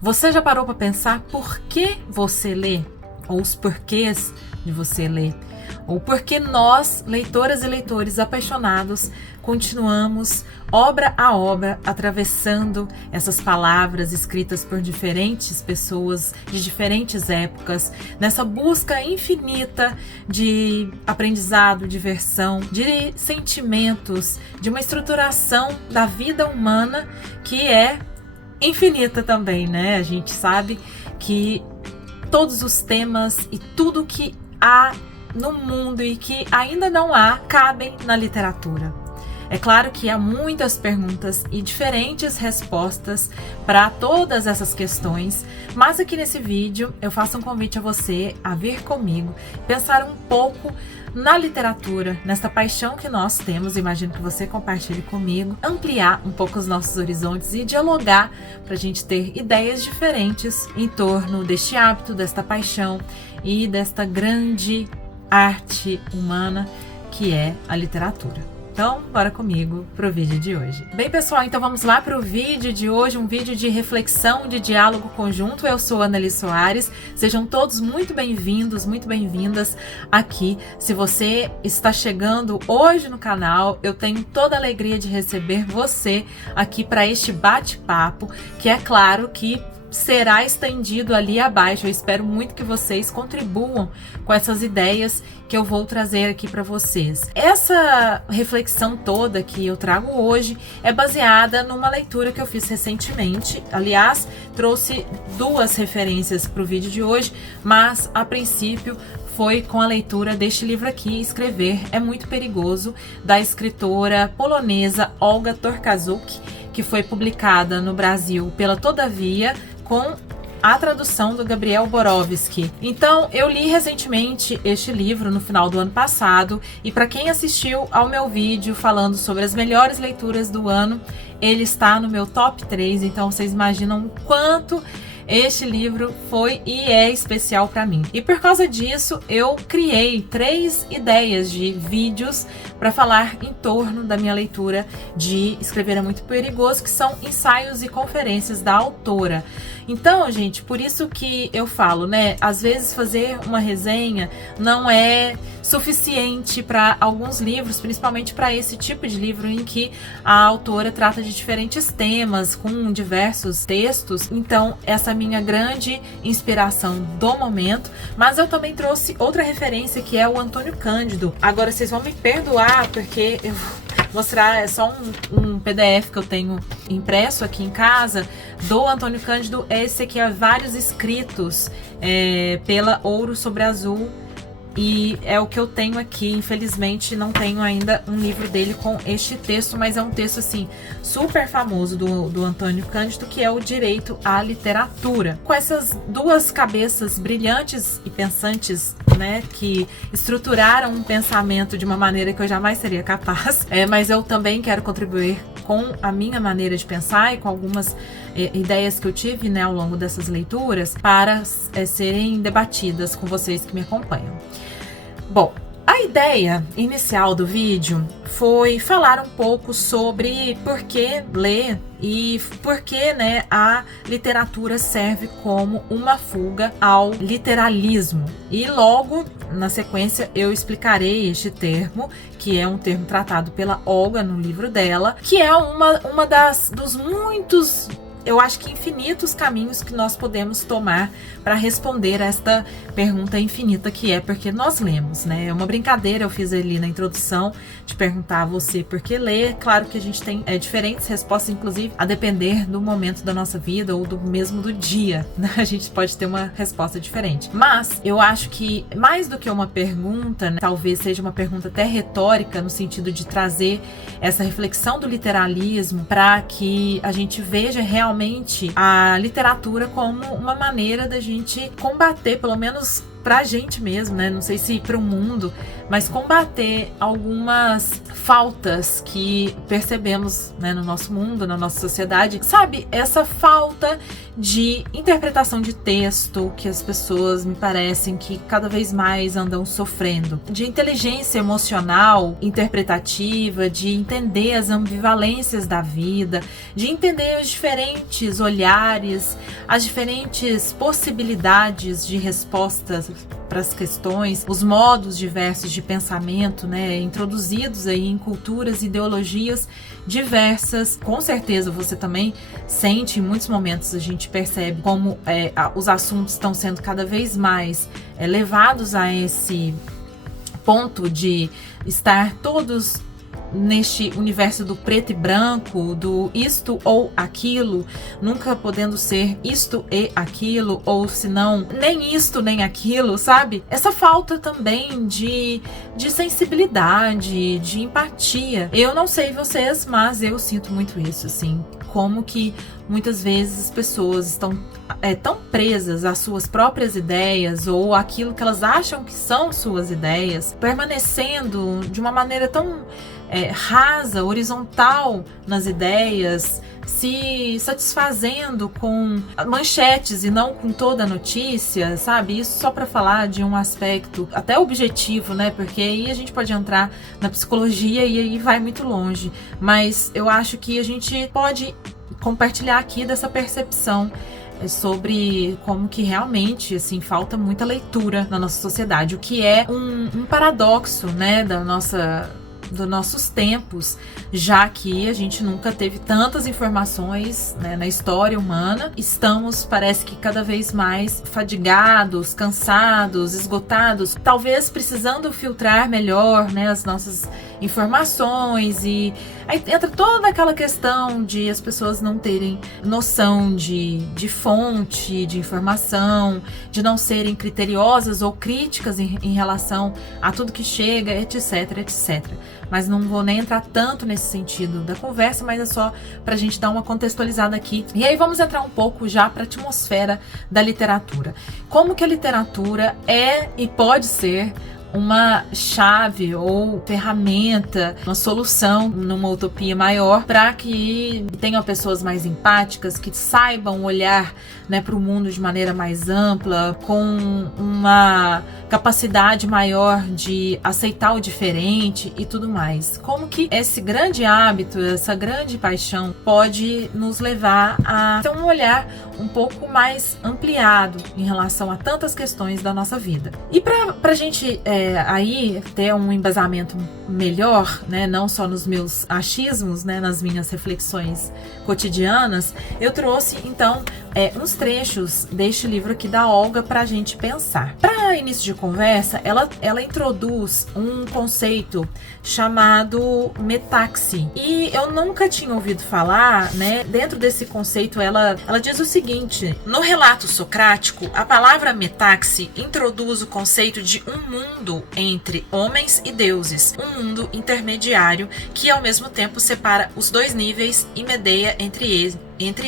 Você já parou para pensar por que você lê? Ou os porquês de você ler? Ou por que nós, leitoras e leitores apaixonados, continuamos, obra a obra, atravessando essas palavras escritas por diferentes pessoas de diferentes épocas, nessa busca infinita de aprendizado, diversão, de sentimentos, de uma estruturação da vida humana que é infinita também, né? A gente sabe que todos os temas e tudo que há no mundo e que ainda não há cabem na literatura. É claro que há muitas perguntas e diferentes respostas para todas essas questões, mas aqui nesse vídeo eu faço um convite a você a vir comigo, pensar um pouco na literatura, nesta paixão que nós temos, imagino que você compartilhe comigo, ampliar um pouco os nossos horizontes e dialogar para a gente ter ideias diferentes em torno deste hábito, desta paixão e desta grande arte humana que é a literatura. Então, bora comigo pro vídeo de hoje. Bem, pessoal, então vamos lá pro vídeo de hoje, um vídeo de reflexão, de diálogo conjunto. Eu sou Anneli Soares, sejam todos muito bem-vindos, muito bem-vindas aqui. Se você está chegando hoje no canal, eu tenho toda a alegria de receber você aqui para este bate-papo, que é claro que será estendido ali abaixo. Eu espero muito que vocês contribuam com essas ideias que eu vou trazer aqui para vocês. Essa reflexão toda que eu trago hoje é baseada numa leitura que eu fiz recentemente. Aliás, trouxe duas referências para o vídeo de hoje, mas a princípio foi com a leitura deste livro aqui, Escrever é Muito Perigoso, da escritora polonesa Olga Tokarczuk, que foi publicada no Brasil pela Todavia, com a tradução do Gabriel Borowski. Então, eu li recentemente este livro no final do ano passado, e para quem assistiu ao meu vídeo falando sobre as melhores leituras do ano, ele está no meu top 3, então vocês imaginam o quanto este livro foi e é especial para mim. E por causa disso, eu criei 3 ideias de vídeos para falar em torno da minha leitura de Escrever é Muito Perigoso, que são ensaios e conferências da autora. Então, gente, por isso que eu falo, né? Às vezes fazer uma resenha não é suficiente para alguns livros, principalmente para esse tipo de livro em que a autora trata de diferentes temas, com diversos textos. Então, essa é a minha grande inspiração do momento. Mas eu também trouxe outra referência, que é o Antônio Cândido. Agora, vocês vão me perdoar, porque eu mostrar, é só um PDF que eu tenho impresso aqui em casa do Antônio Cândido. Esse aqui é vários escritos pela Ouro sobre Azul, e é o que eu tenho aqui. Infelizmente não tenho ainda um livro dele com este texto, mas é um texto assim super famoso do Antônio Cândido, que é o Direito à Literatura. Com essas duas cabeças brilhantes e pensantes, né, que estruturaram um pensamento de uma maneira que eu jamais seria capaz, mas eu também quero contribuir com a minha maneira de pensar e com algumas ideias que eu tive, né, ao longo dessas leituras, para serem debatidas com vocês que me acompanham. Bom, a ideia inicial do vídeo foi falar um pouco sobre por que ler e por que, né, a literatura serve como uma fuga ao literalismo. E logo na sequência eu explicarei este termo, que é um termo tratado pela Olga no livro dela, que é uma dos muitos, eu acho que infinitos caminhos que nós podemos tomar para responder esta pergunta infinita, que é por que nós lemos, né? É uma brincadeira, eu fiz ali na introdução de perguntar a você por que ler. Claro que a gente tem diferentes respostas, inclusive a depender do momento da nossa vida ou do mesmo do dia, né? A gente pode ter uma resposta diferente. Mas eu acho que mais do que uma pergunta, né, talvez seja uma pergunta até retórica, no sentido de trazer essa reflexão do literalismo para que a gente veja realmente a literatura como uma maneira da gente combater, pelo menos pra gente mesmo, né? Não sei se para o mundo, mas combater algumas faltas que percebemos, né, no nosso mundo, na nossa sociedade. Sabe, essa falta de interpretação de texto que as pessoas me parecem que cada vez mais andam sofrendo, de inteligência emocional, interpretativa, de entender as ambivalências da vida, de entender os diferentes olhares, as diferentes possibilidades de respostas para as questões, os modos diversos de pensamento, né, introduzidos aí em culturas e ideologias diversas. Com certeza você também sente, em muitos momentos a gente percebe como os assuntos estão sendo cada vez mais levados a esse ponto de estar todos neste universo do preto e branco, do isto ou aquilo, nunca podendo ser isto e aquilo, ou se não, nem isto nem aquilo, sabe? Essa falta também de sensibilidade, de empatia. Eu não sei vocês, mas eu sinto muito isso, assim, como que muitas vezes as pessoas estão tão presas às suas próprias ideias ou aquilo que elas acham que são suas ideias, permanecendo de uma maneira tão rasa, horizontal nas ideias, se satisfazendo com manchetes e não com toda a notícia, sabe? Isso só para falar de um aspecto até objetivo, né? Porque aí a gente pode entrar na psicologia e aí vai muito longe. Mas eu acho que a gente pode compartilhar aqui dessa percepção sobre como que realmente, assim, falta muita leitura na nossa sociedade, o que é um paradoxo, né, dos nossos tempos, já que a gente nunca teve tantas informações, né, na história humana. Estamos, parece que cada vez mais fadigados, cansados, esgotados, talvez precisando filtrar melhor, né, as nossas informações, e aí entra toda aquela questão de as pessoas não terem noção de fonte de informação, de não serem criteriosas ou críticas em relação a tudo que chega, etc, etc. Mas não vou nem entrar tanto nesse sentido da conversa, mas é só pra gente dar uma contextualizada aqui. E aí vamos entrar um pouco já pra atmosfera da literatura. Como que a literatura é e pode ser uma chave ou ferramenta, uma solução numa utopia maior para que tenham pessoas mais empáticas, que saibam olhar, né, para o mundo de maneira mais ampla, com uma capacidade maior de aceitar o diferente e tudo mais. Como que esse grande hábito, essa grande paixão pode nos levar a ter um olhar um pouco mais ampliado em relação a tantas questões da nossa vida. E para a gente aí ter um embasamento melhor, né, não só nos meus achismos, né, nas minhas reflexões cotidianas, eu trouxe então uns trechos deste livro aqui da Olga para a gente pensar. Para início de conversa, ela introduz um conceito chamado metaxi, e eu nunca tinha ouvido falar, né? Dentro desse conceito, ela diz o seguinte: no relato socrático, a palavra metaxi introduz o conceito de um mundo entre homens e deuses, um mundo intermediário que ao mesmo tempo separa os dois níveis e medeia entre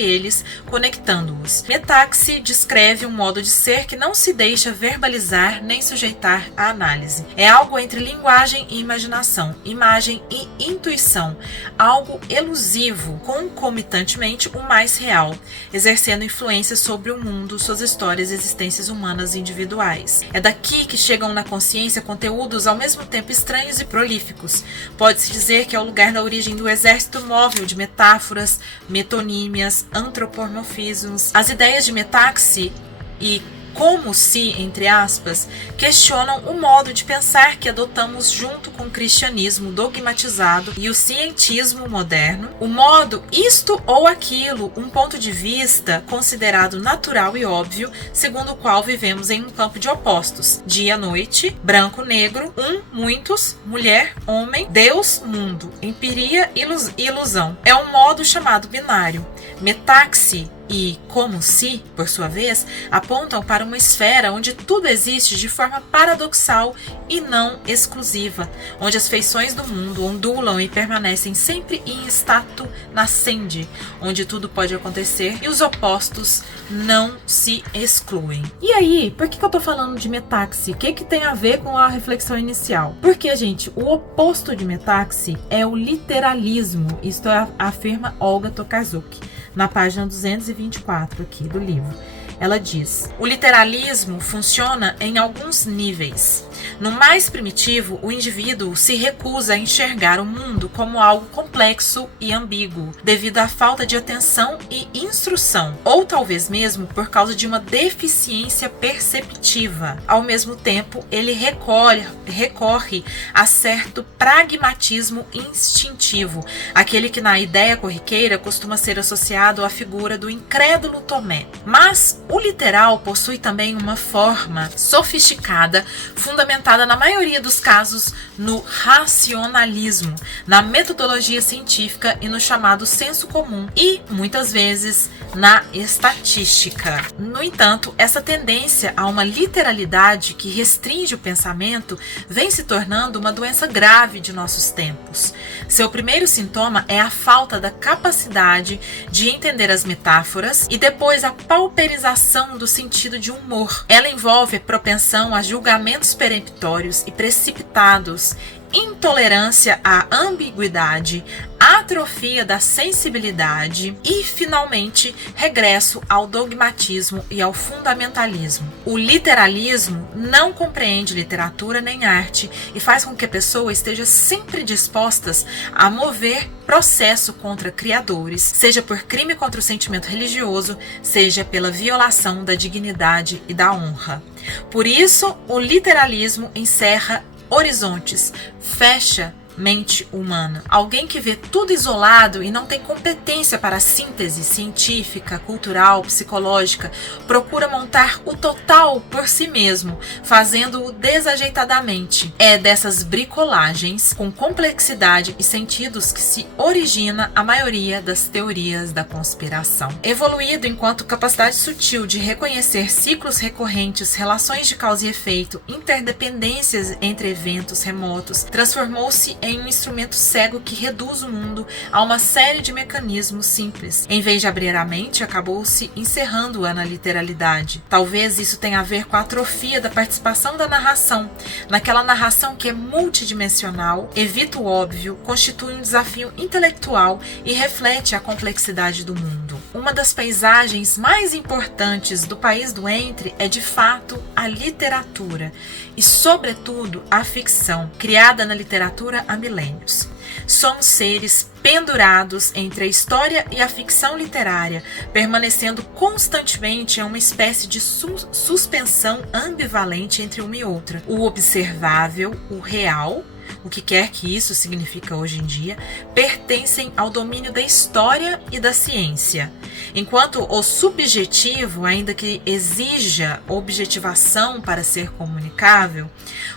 eles, conectando-os. Metaxi descreve um modo de ser que não se deixa verbalizar nem sujeitar à análise. É algo entre linguagem e imaginação, imagem e intuição, algo elusivo, concomitantemente o mais real, exercendo influência sobre o mundo, suas histórias e existências humanas individuais. É daqui que chegam na consciência conteúdos ao mesmo tempo estranhos e prolíficos. Pode-se dizer que é o lugar da origem do exército móvel de metáforas, metonímias, antropomorfismos. As ideias de metaxi e como se, entre aspas, questionam o modo de pensar que adotamos junto com o cristianismo dogmatizado e o cientismo moderno, o modo isto ou aquilo, um ponto de vista considerado natural e óbvio, segundo o qual vivemos em um campo de opostos, dia-noite, branco-negro, muitos, mulher, homem, Deus, mundo, empiria e ilusão. É um modo chamado binário. Metaxi e como se, por sua vez, apontam para uma esfera onde tudo existe de forma paradoxal e não exclusiva, onde as feições do mundo ondulam e permanecem sempre em estado nascente, onde tudo pode acontecer e os opostos não se excluem. E aí, por que eu tô falando de metaxi? O que tem a ver com a reflexão inicial? Porque, gente, o oposto de metaxi é o literalismo. Isto afirma Olga Tokarczuk, na página 224 aqui do livro. Ela diz: o literalismo funciona em alguns níveis. No mais primitivo, o indivíduo se recusa a enxergar o mundo como algo complexo e ambíguo, devido à falta de atenção e instrução, ou talvez mesmo por causa de uma deficiência perceptiva. Ao mesmo tempo, ele recorre a certo pragmatismo instintivo, aquele que na ideia corriqueira costuma ser associado à figura do incrédulo Tomé. Mas o literal possui também uma forma sofisticada, fundamentada na maioria dos casos no racionalismo, na metodologia científica e no chamado senso comum e, muitas vezes, na estatística. No entanto, essa tendência a uma literalidade que restringe o pensamento vem se tornando uma doença grave de nossos tempos. Seu primeiro sintoma é a falta da capacidade de entender as metáforas e depois a pauperização do sentido de humor. Ela envolve a propensão a julgamentos peremptórios e precipitados, intolerância à ambiguidade, atrofia da sensibilidade e, finalmente, regresso ao dogmatismo e ao fundamentalismo. O literalismo não compreende literatura nem arte e faz com que a pessoa esteja sempre disposta a mover processo contra criadores, seja por crime contra o sentimento religioso, seja pela violação da dignidade e da honra. Por isso, o literalismo encerra horizontes, fecha mente humana. Alguém que vê tudo isolado e não tem competência para a síntese científica, cultural, psicológica, procura montar o total por si mesmo, fazendo-o desajeitadamente. É dessas bricolagens, com complexidade e sentidos, que se origina a maioria das teorias da conspiração. Evoluído enquanto capacidade sutil de reconhecer ciclos recorrentes, relações de causa e efeito, interdependências entre eventos remotos, transformou-se em um instrumento cego que reduz o mundo a uma série de mecanismos simples. Em vez de abrir a mente, acabou-se encerrando-a na literalidade. Talvez isso tenha a ver com a atrofia da participação da narração. Naquela narração que é multidimensional, evita o óbvio, constitui um desafio intelectual e reflete a complexidade do mundo. Uma das paisagens mais importantes do país do Entre é, de fato, a literatura e, sobretudo, a ficção, criada na literatura há milênios. Somos seres pendurados entre a história e a ficção literária, permanecendo constantemente em uma espécie de suspensão ambivalente entre uma e outra. O observável, o real, o que quer que isso significa hoje em dia, pertencem ao domínio da história e da ciência, enquanto o subjetivo, ainda que exija objetivação para ser comunicável,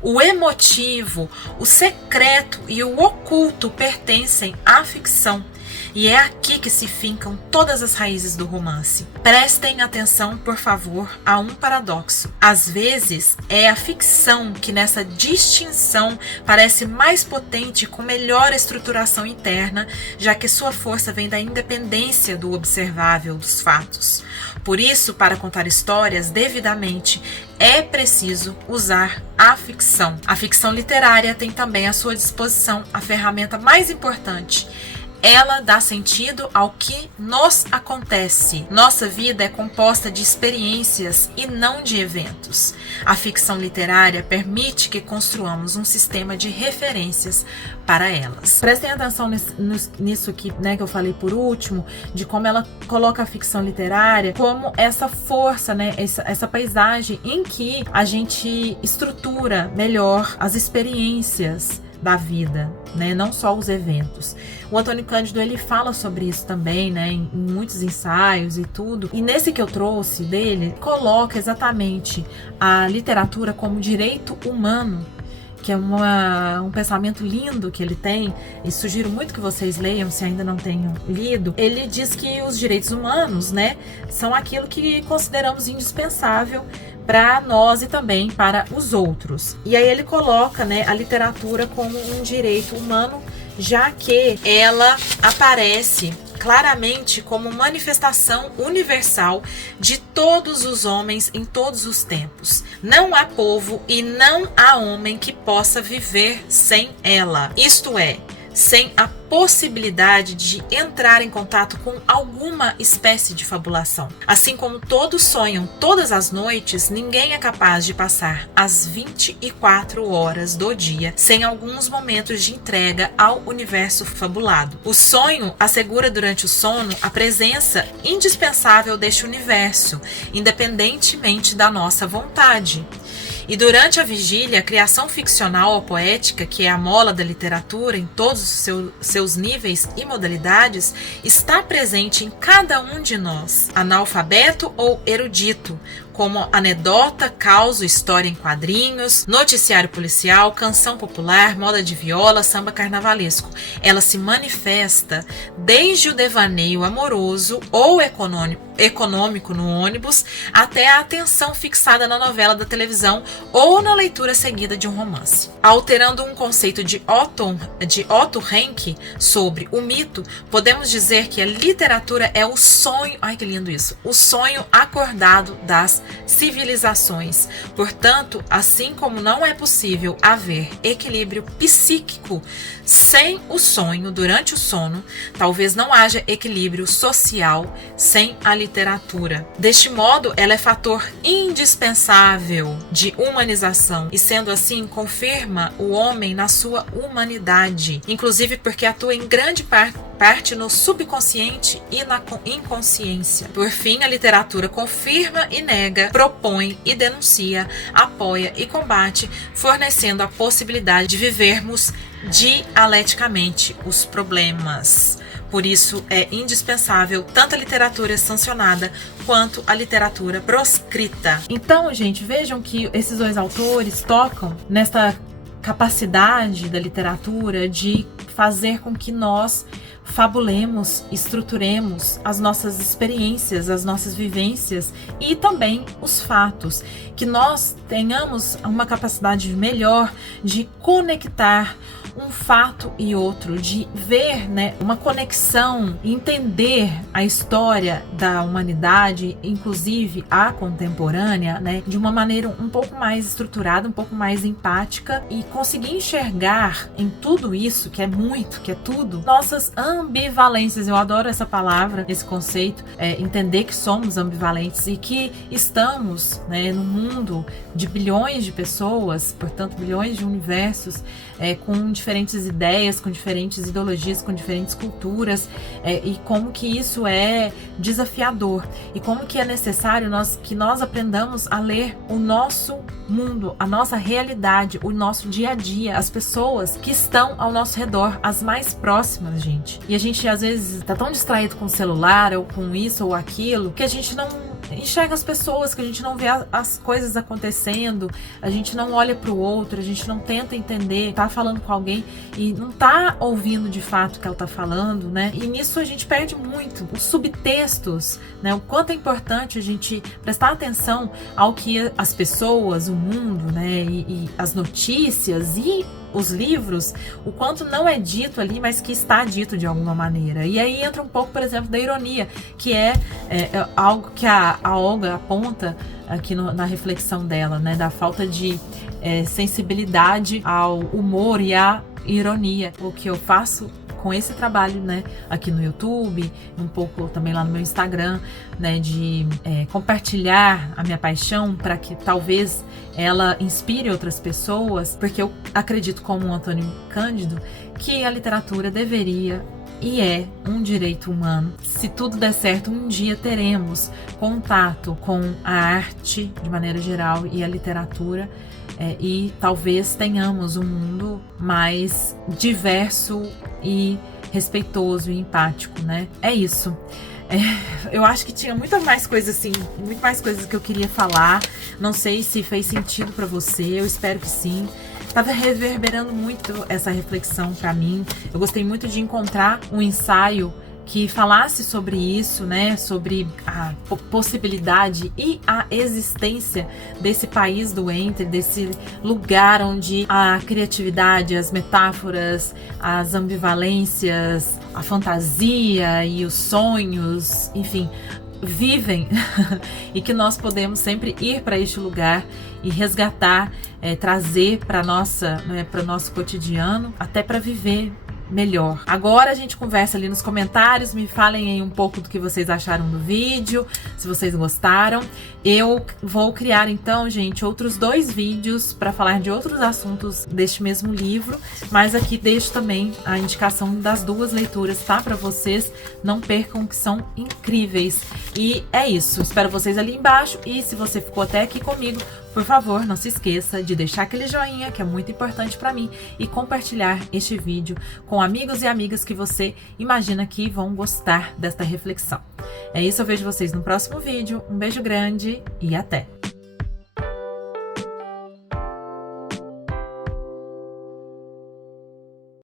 o emotivo, o secreto e o oculto pertencem à ficção. E é aqui que se fincam todas as raízes do romance. Prestem atenção, por favor, a um paradoxo. Às vezes, é a ficção que nessa distinção parece mais potente, com melhor estruturação interna, já que sua força vem da independência do observável dos fatos. Por isso, para contar histórias devidamente, é preciso usar a ficção. A ficção literária tem também à sua disposição a ferramenta mais importante. Ela dá sentido ao que nos acontece. Nossa vida é composta de experiências e não de eventos. A ficção literária permite que construamos um sistema de referências para elas. Prestem atenção nisso aqui, né, que eu falei por último, de como ela coloca a ficção literária como essa força, né, essa paisagem em que a gente estrutura melhor as experiências da vida, né? Não só os eventos. O Antônio Cândido, ele fala sobre isso também, né? Em muitos ensaios e tudo. E nesse que eu trouxe dele, coloca exatamente a literatura como direito humano que é um pensamento lindo que ele tem, e sugiro muito que vocês leiam, se ainda não tenham lido. Ele diz que os direitos humanos, né, são aquilo que consideramos indispensável para nós e também para os outros. E aí ele coloca, né, a literatura como um direito humano, já que ela aparece claramente como manifestação universal de todos os homens em todos os tempos. Não há povo e não há homem que possa viver sem ela. Isto é, sem a possibilidade de entrar em contato com alguma espécie de fabulação. Assim como todos sonham todas as noites, ninguém é capaz de passar as 24 horas do dia sem alguns momentos de entrega ao universo fabulado. O sonho assegura durante o sono a presença indispensável deste universo, independentemente da nossa vontade. E durante a vigília, a criação ficcional ou poética, que é a mola da literatura em todos os seus níveis e modalidades, está presente em cada um de nós, analfabeto ou erudito, como anedota, causo, história em quadrinhos, noticiário policial, canção popular, moda de viola, samba carnavalesco. Ela se manifesta desde o devaneio amoroso ou econômico no ônibus até a atenção fixada na novela da televisão ou na leitura seguida de um romance. Alterando um conceito de Otto Rank sobre o mito, podemos dizer que a literatura é o sonho, ai que lindo isso, o sonho acordado das civilizações. Portanto, assim como não é possível haver equilíbrio psíquico sem o sonho durante o sono, talvez não haja equilíbrio social sem a literatura. Deste modo, ela é fator indispensável de humanização e, sendo assim, confirma o homem na sua humanidade, inclusive porque atua em grande parte no subconsciente e na inconsciência. Por fim, a literatura confirma e nega, propõe e denuncia, apoia e combate, fornecendo a possibilidade de vivermos dialeticamente os problemas. Por isso é indispensável tanto a literatura sancionada quanto a literatura proscrita. Então, gente, vejam que esses dois autores tocam nesta capacidade da literatura de fazer com que nós fabulemos, estruturemos as nossas experiências, as nossas vivências e também os fatos, que nós tenhamos uma capacidade melhor de conectar um fato e outro, de ver, né, uma conexão, entender a história da humanidade, inclusive a contemporânea, né, de uma maneira um pouco mais estruturada, um pouco mais empática e conseguir enxergar em tudo isso, que é muito, que é tudo, nossas ambivalências. Eu adoro essa palavra, esse conceito, entender que somos ambivalentes e que estamos, né, no mundo de bilhões de pessoas, portanto bilhões de universos, com diferentes ideias, com diferentes ideologias, com diferentes culturas, e como que isso é desafiador e como que é necessário que nós aprendamos a ler o nosso mundo, a nossa realidade, o nosso dia a dia, as pessoas que estão ao nosso redor, as mais próximas, gente. E a gente às vezes tá tão distraído com o celular ou com isso ou aquilo que a gente não enxerga as pessoas, que a gente não vê as coisas acontecendo, a gente não olha para o outro, a gente não tenta entender, tá falando com alguém e não tá ouvindo de fato o que ela tá falando, né? E nisso a gente perde muito os subtextos, né? O quanto é importante a gente prestar atenção ao que as pessoas, o mundo, né? E as notícias e os livros, o quanto não é dito ali, mas que está dito de alguma maneira. E aí entra um pouco, por exemplo, da ironia, que é algo que a Olga aponta aqui na reflexão dela, né, da falta de sensibilidade ao humor e à ironia. O que eu faço com esse trabalho, né, aqui no YouTube, um pouco também lá no meu Instagram, né, de compartilhar a minha paixão para que talvez ela inspire outras pessoas, porque eu acredito, como o Antônio Cândido, que a literatura deveria e é um direito humano. Se tudo der certo, um dia teremos contato com a arte de maneira geral e a literatura, e talvez tenhamos um mundo mais diverso e respeitoso e empático, né? É isso. Eu acho que tinha muito mais coisas que eu queria falar. Não sei se fez sentido para você, eu espero que sim. Estava reverberando muito essa reflexão para mim. Eu gostei muito de encontrar um ensaio que falasse sobre isso, né? Sobre a possibilidade e a existência desse país do entre, desse lugar onde a criatividade, as metáforas, as ambivalências, a fantasia e os sonhos, enfim, vivem e que nós podemos sempre ir para este lugar e resgatar, trazer para o nosso cotidiano, até para viver melhor. Agora a gente conversa ali nos comentários, me falem aí um pouco do que vocês acharam do vídeo, se vocês gostaram. Eu vou criar então, gente, outros 2 vídeos para falar de outros assuntos deste mesmo livro, mas aqui deixo também a indicação das 2 leituras, tá? Para vocês não percam, que são incríveis. E é isso, espero vocês ali embaixo, e se você ficou até aqui comigo, por favor, não se esqueça de deixar aquele joinha, que é muito importante para mim, e compartilhar este vídeo com amigos e amigas que você imagina que vão gostar desta reflexão. É isso, eu vejo vocês no próximo vídeo. Um beijo grande e até!